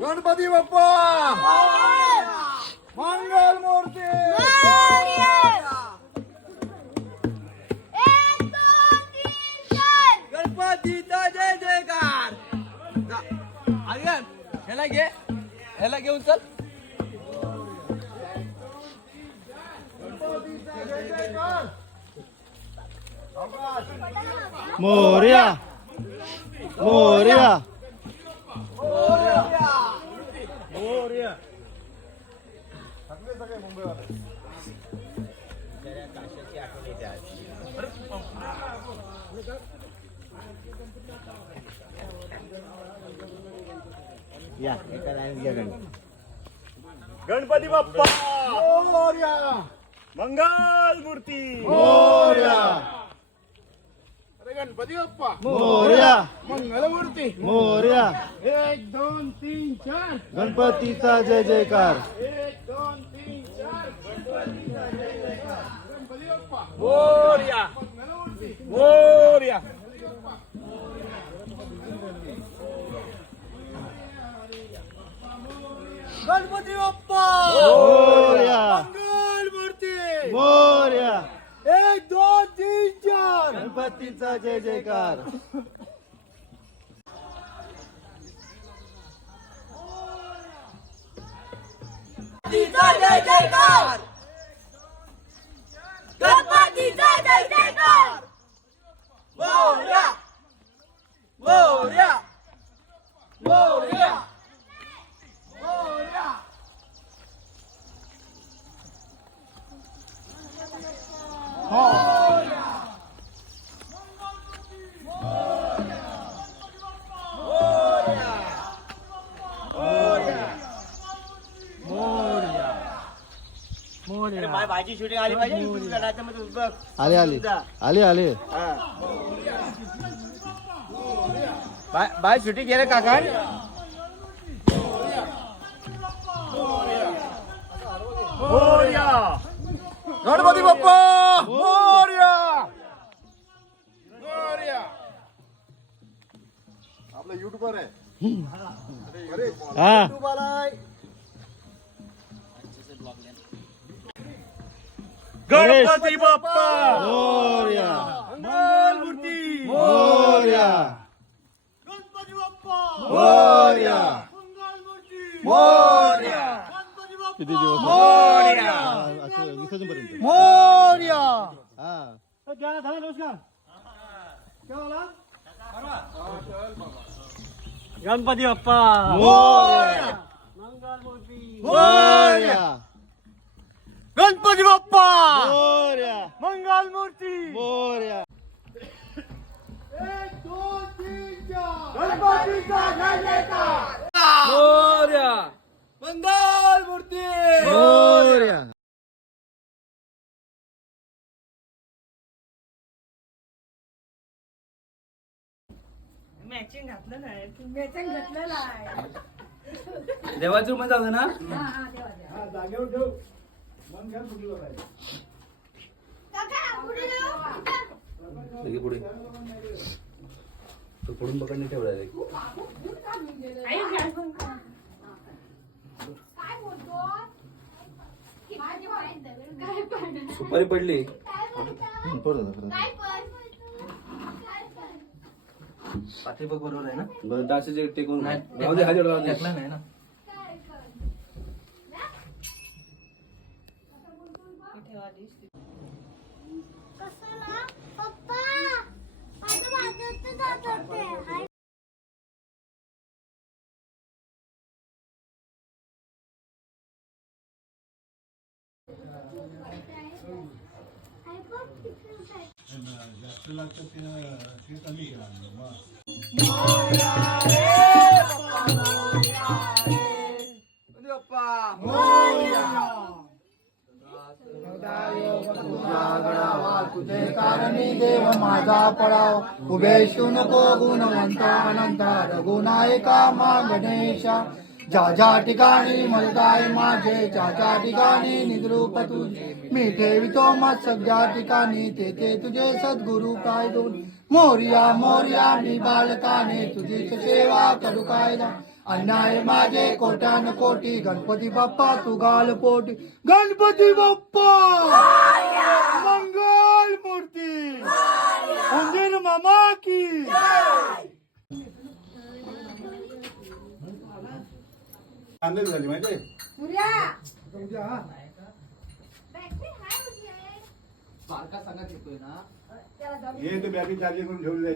गणपती बाप्पा मंगल मूर्ती गणपतीचा जय जयकार. ह्याला घेऊन चल. मोरया मोरया मोरया. सगळे मुंबईवाले या गणपती बाप्पा मोरया मंगल मूर्ती मोरया. गणपती बाप्पा मोरया मंगल मूर्ती मोरया. 1 2 3 4 गणपतीचा जय जयकार. 1 2 3 4 गणपतीचा जय जयकार. गणपती बाप्पा मोरया मंगल मूर्ती मोरया. गणपती बाप्पा मोरया मंगल मूर्ती मोरया. 1 2 3 4 गणपतीचा जय जयकार. गणपतीचा जय जयकार. गणपतीचा जय जयकार. मोरया मोरया मोरया मोरया. माझी शूटिंग आली पाहिजे. आले आले आले आले. बाय शूटिंग केलं काका. गणपती बाप्पा मोरया मोरया. आपला युट्यूबर आहे. हा गणपती बाप्पा मोरया मंगल मूर्ती मोरया गणपती बाप्पा मोरया मंगल मूर्ती मोरया. गणपती बाप्पा किती दिवस मोरया असं विसर्जन पर्यंत. मोरया. हा नमस्कार. गणपती बाप्पा मोरया मंगल मूर्ती मोरया गणपती बाप्पा मोरया मंगल मूर्ती मोरया. 1 2 3 4 गणपतीचा जय जयकार. मोरया मंगल मूर्ती मोरया. मॅचिंग घातलं नाही. मॅचिंग घातलेलं आहे. देवाचं रूम जाऊ ना. जागेवर ठेव. मन घ्या कुठे बघायचं. पुढे तो पुढून पकडणे ठेवला काय बोलतो. सुपारी पडली. पाठी बघ बरोबर आहे ना. बरं डाशीचे टेकून राहू दे. हाजीर टाकला नाही ना. जास्त लागतं ते कमी केला. तुझे कारणी देव माझा पडाव उभे नको गुणवंता अनंता रघुनायका मा गणेशा ज्या ज्या ठिकाणी मलताय माझे ज्या ज्या ठिकाणी निद्रूप तुझे मी ठेवितो मत सगळ्या ठिकाणी तेथे तुझे सद्गुरु पाय दोन मोर्या मोर्या मी बालकाने तुझीच सेवा करू कायदा अन्याय माझे कोट्यान कोटी गणपती बाप्पा तू घाल पोटी गणपती बाप्पा मंगल मूर्ती मंदिर मामा की कांदे झाली माहिती सूर्या बारका सांगत येतोय ना त्याला जाऊ दे. हे तर बॅगी चार्जिंग करून ठेवले